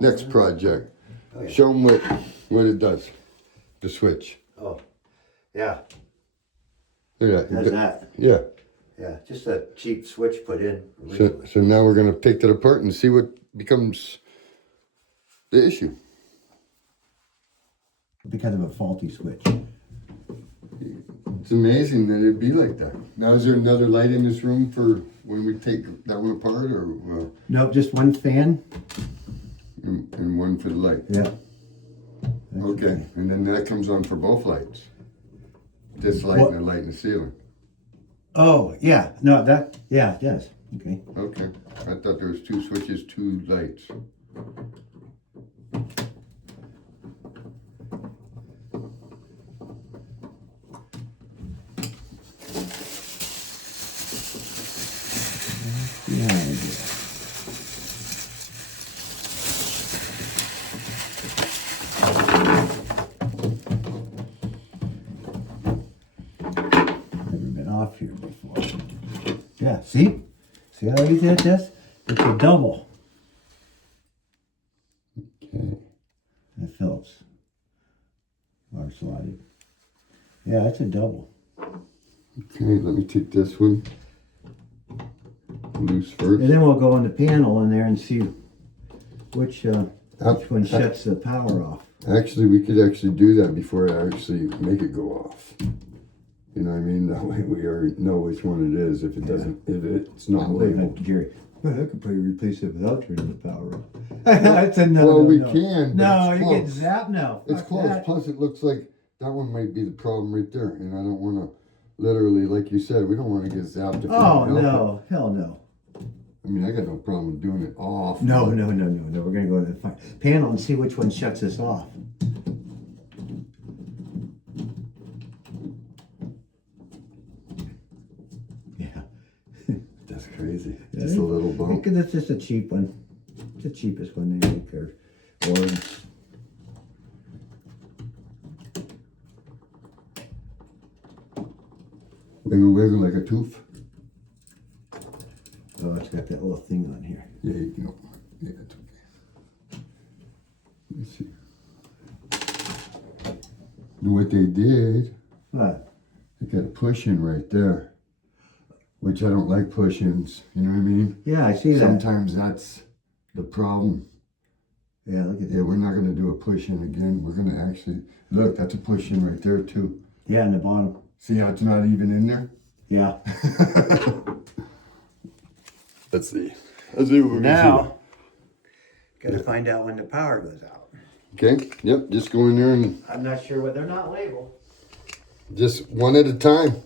Next project. Oh, yeah. Show them what it does. The switch. Oh, yeah, Look at does that. Yeah. Yeah, just a cheap switch put in So, originally. so now we're gonna pick it apart and see what becomes the issue. Because of a faulty switch. It's amazing that it'd be like that. Now, is there another light in this room for when we take that one apart, or Nope, just one fan. and one for the light? Yeah. Okay, and then that comes on for both lights. This light What? and the light in the ceiling. Oh, yeah. No, yeah, it does. Okay. Okay, I thought there was two switches, two lights. Yeah. Never been off here before. Yeah, see? See how easy that is? It's a double. Okay. That Phillips. Or slotted. Yeah, it's a double. Okay, let me take this one loose first. And then we'll go on the panel in there and see which one shuts the power off. Actually, we could actually do that before I actually make it go off. You know what I mean? That way we already know which one it is if it doesn't, if it's not labeled. Jerry. Well, I could probably replace it without turning the power off. That's a no. Well, no, we no. can, but No, it's you get close. zapped now. It's Fuck close. that. Plus, it looks like that one might be the problem right there. And I don't want to, literally, like you said, we don't want to get zapped. If we Oh can help no, hell no. it. I mean, I got no problem doing it off. No, but- no. We're gonna go to the panel and see which one shuts us off. Yeah. That's crazy. Just a little bump. Because it's just a cheap one. It's the cheapest one they make. Or Wiggle, wiggle like a tooth. oh, it's got that little thing on here. Yeah, you can. Yeah, it's okay. Let's see. And what they did, What? they got a push-in right there, which I don't like push-ins. You know what I mean? Yeah, I see that. Sometimes that's the problem. Yeah, look at Yeah, that. we're not going to do a push-in again. We're going to actually look. That's a push-in right there too. Yeah, in the bottom. See how it's not even in there? Yeah. Let's see. Let's see what we Now, gotta find out when the power goes out. can see. Okay. Yep. Just go in there and I'm not sure what they're not labeled. just one at a time.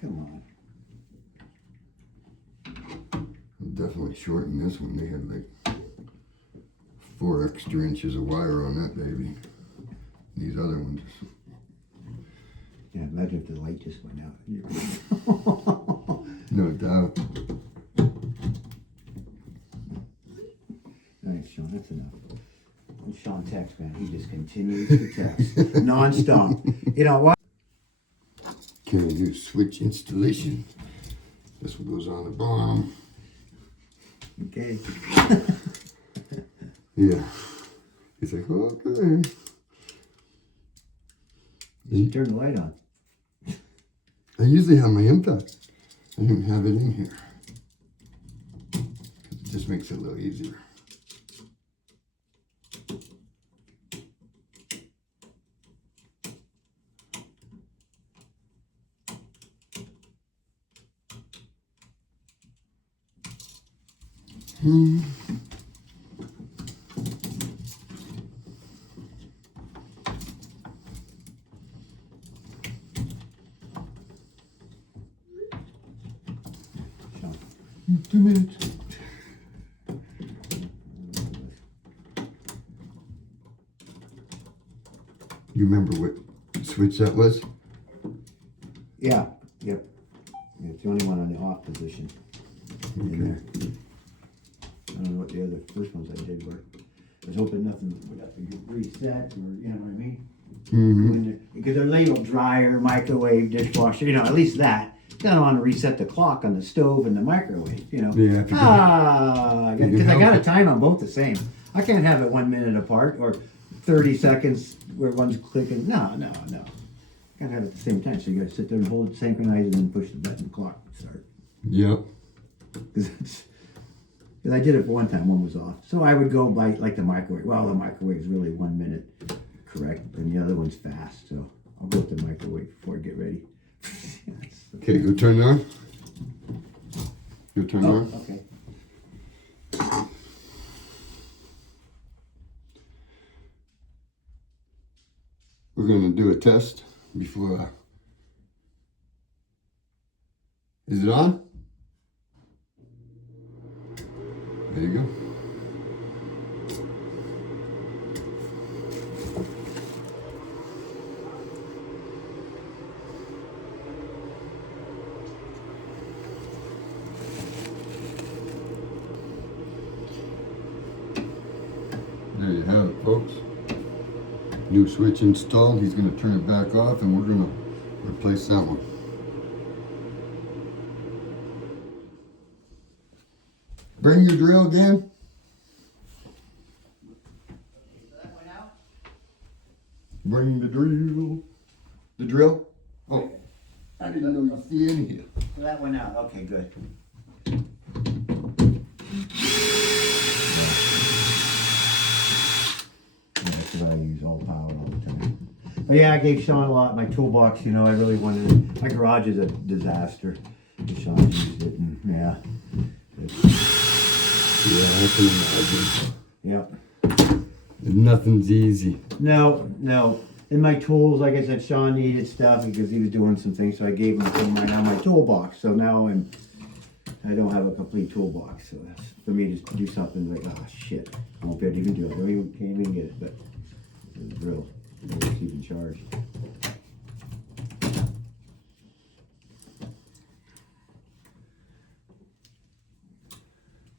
Come on. I'm definitely shorting this one. They had like 4 extra inches of wire on that baby. These other ones. Yeah, imagine if the light just went out. No doubt. Thanks, Sean. That's enough. When Sean texts, man, he just continues to text non-stop. You know what? Can we do switch installation? This one goes on the bottom. Okay. Yeah. He's like, okay. You turn the light on. I usually have my impact. I don't have it in here. It just makes it a little easier. 2 minutes. You remember what switch that was? Yeah, yep. Yeah, it's the only one on the off position in there. I don't know what the other first ones I did were. I was hoping nothing would have to get reset or, you know what I mean? Mm-hmm. Because they're labeled dryer, microwave, dishwasher, you know, at least that. Then I want to reset the clock on the stove and the microwave, you know. Yeah, if you can- Because I help got it. to time them both the same. I can't have it 1 minute apart or 30 seconds where one's clicking. No. Can't have it at the same time. So you got to sit there and hold it, synchronize, and then push the button, clock start. Yep. Because I did it for one time, one was off. So I would go by like the microwave. Well, the microwave is really 1 minute, correct, and the other one's fast. So I'll go with the microwave before I get ready. Okay, go turn it on. Go turn it on. Okay. We're gonna do a test before. Is it on? There you go. There you have it, folks. New switch installed. He's going to turn it back off and we're going to replace that one. Bring your drill again. That went out? Bring the drill. The drill? Oh, I didn't know you'd see any here. So that went out. Okay, good. That's what I use, all power all the time. But yeah, I gave Sean a lot. My toolbox, you know, I really wanted. My garage is a disaster. Sean used it, and yeah. Yeah, I can imagine. Yep. Nothing's easy. No. And my tools, like I said, Sean needed stuff because he was doing some things, so I gave him some of my toolbox. So now I don't have a complete toolbox. So that's for me to do something like, oh shit, I won't be able to even do it. Can't even get it, but the drill, it's even charged.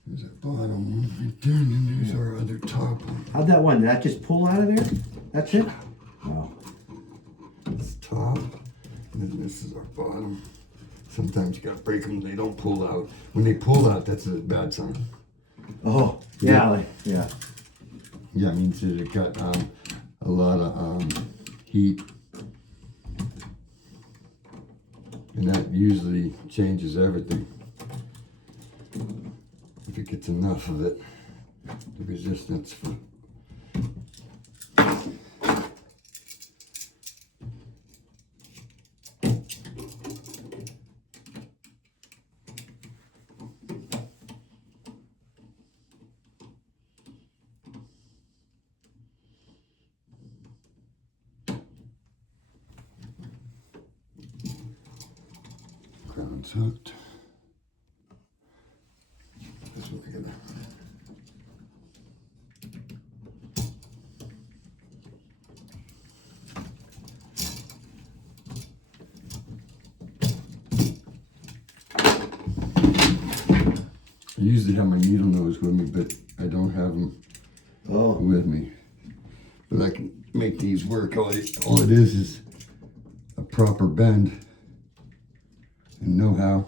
There's that bottom one right there, and then there's our other top one. How'd that one? Did that just pull out of there? That's it? Oh. This top, and then this is our bottom. Sometimes you gotta break them, they don't pull out. When they pull out, that's a bad sign. Oh, yeah, yeah. Yeah, it means that it got a lot of heat. And that usually changes everything. If it gets enough of it, the resistance for. Crown's hooked. That's what we're gonna. I usually have my needle nose with me, but I don't have them with me. But I can make these work. All it is a proper bend and know-how.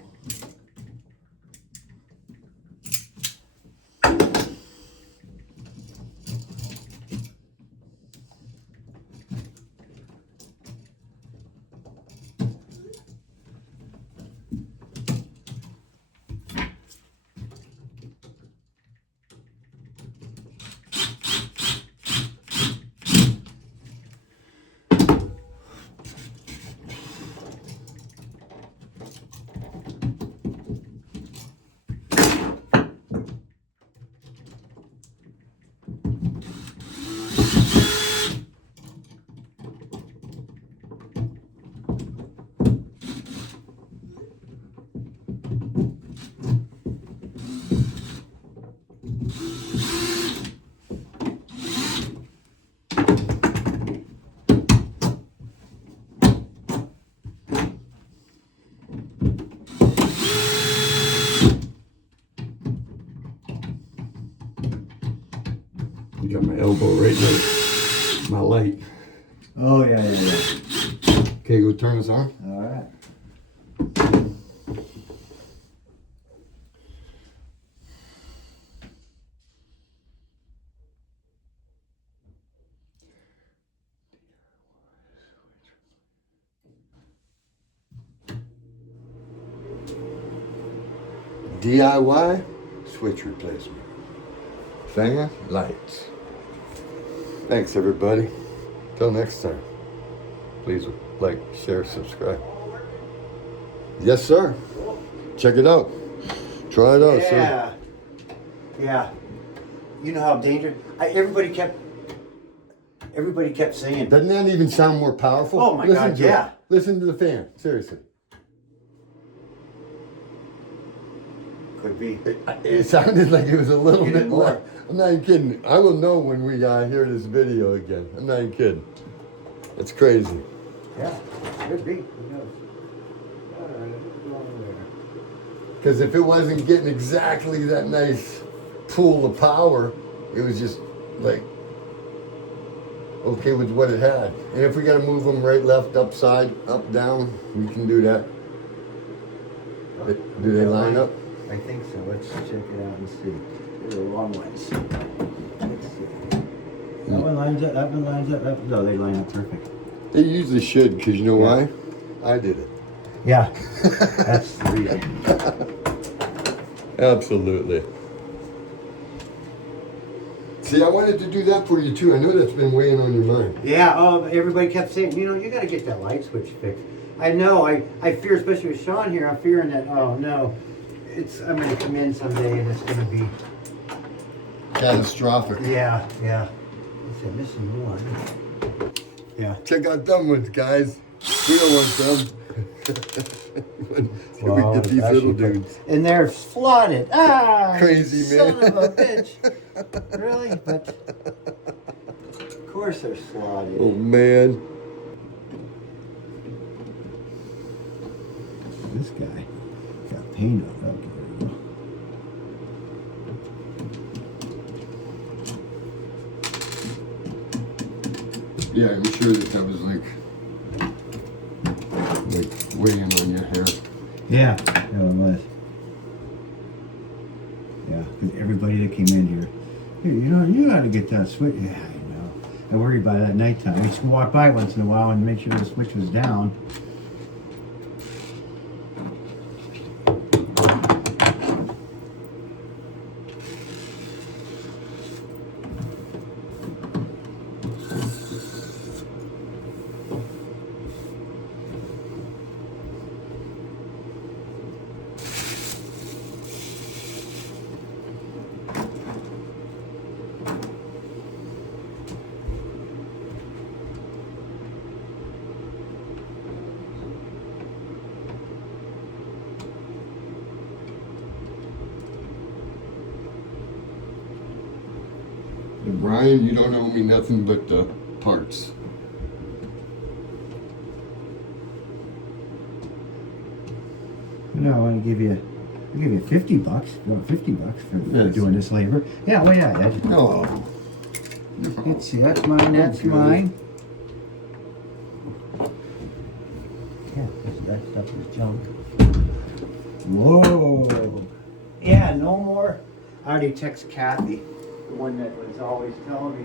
got my elbow right there. My light. Oh, yeah, yeah, yeah. Okay, go turn this on. All right. DIY switch replacement. Fanger lights. Thanks, everybody. Till next time. Please like, share, subscribe. Yes, sir. Check it out. Try it out, sir. Yeah. Yeah. You know how dangerous. Everybody kept saying. Doesn't that even sound more powerful? Oh my God, to yeah. it. Listen to the fan. Seriously. Could be. It sounded like it was a little You bit didn't more. work. I'm not even kidding. I will know when we hear this video again. I'm not even kidding. It's crazy. Yeah. Could be. Who knows? Because if it wasn't getting exactly that nice pool of power, it was just like okay with what it had. And if we got to move them right, left, upside, up, down, we can do that. Do they line up? I think so. Let's check it out and see. They're the wrong ones. Let's see. That one lines up. That one lines up. No, they line up perfect. They usually should, because you know why? I did it. Yeah. That's the reason. Absolutely. See, I wanted to do that for you too. I know that's been weighing on your mind. Yeah. Everybody kept saying, you got to get that light switch fixed. I know. I fear, especially with Sean here. I'm fearing that. Oh no, I'm going to come in someday and it's going to be Catastrophic. Yeah. I said missing one. Yeah. Check out them ones, guys. We don't want them. We get these little dudes. And they're flooded. Ah, Crazy, son man. of a bitch. Really? But of course they're slotted. Oh man. This guy got paint on. Okay, there we go. Yeah, I'm sure that was like weighing on your hair. Yeah, it was. Yeah, 'cause everybody that came in here, you got to get that switch. Yeah, I know. I worried about it at nighttime. I used to walk by once in a while and make sure the switch was down. And Brian, you don't owe me nothing but the parts. No, I want to give you $50. You want $50 for Yes. doing this labor? Yeah, well, yeah. No. Let's see, that's mine, that's Okay. mine. Yeah, that stuff is junk. Whoa. Yeah, no more. I already text Kathy, the one that was always telling me